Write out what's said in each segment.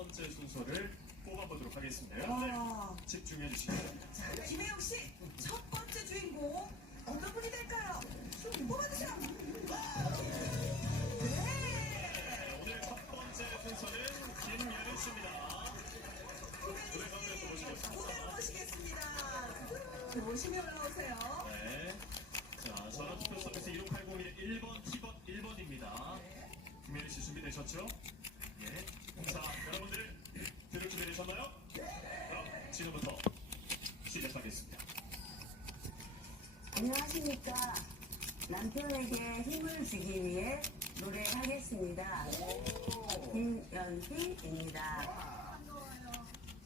번째 순서를 뽑아보도록 하겠습니다. 여러분들 와. 집중해 주시기 바랍니다. 자, 김혜영 씨, 첫 번째 주인공 어떤 분이 될까요? 뽑아주세요. 네. 네, 오늘 첫 번째 순서는 김예린 씨입니다. 가운데 모시겠습니다. 무대 모시겠습니다. 조심히 올라오세요. 네. 자, 전화 투표 서비스 15801 1번, T번 1번입니다. 김예린 씨 준비되셨죠? 예. 자, 여러분들 들을 준비되셨나요? 그럼 지금부터 시작하겠습니다. 안녕하십니까. 남편에게 힘을 주기 위해 노래하겠습니다. 김연희입니다.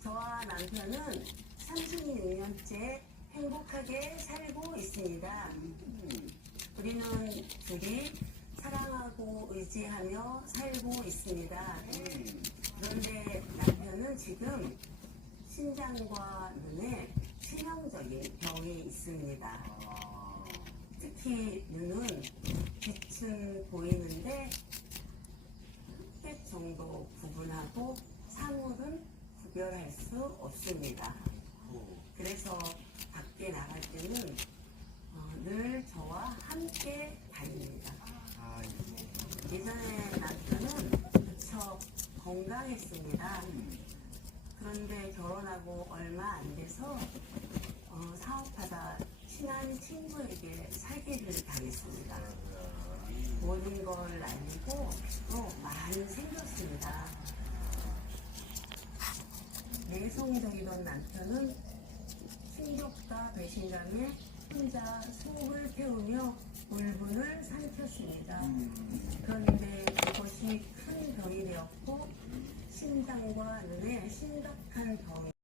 저와 남편은 36년째 행복하게 살고 있습니다. 우리는 둘이 사랑하고 의지하며 살고 있습니다. 그런데 남편은 지금 신장과 눈에 치명적인 병이 있습니다. 특히 눈은 빛은 보이는데 흑백 정도 구분하고 사물은 구별할 수 없습니다. 그래서 밖에 나갈 때는 어, 늘 저와 함께 다닙니다. 예전에 남편은 무척 건강했습니다. 그런데 결혼하고 얼마 안 돼서 어, 사업하다 친한 친구에게 사기를 당했습니다. 모든 걸 알고 또 많이 생겼습니다. 내성적이던 남편은 충격과 배신감에 혼자 속을 태우며 울분을 삼켰습니다. 그런데 눈에 심각한 병이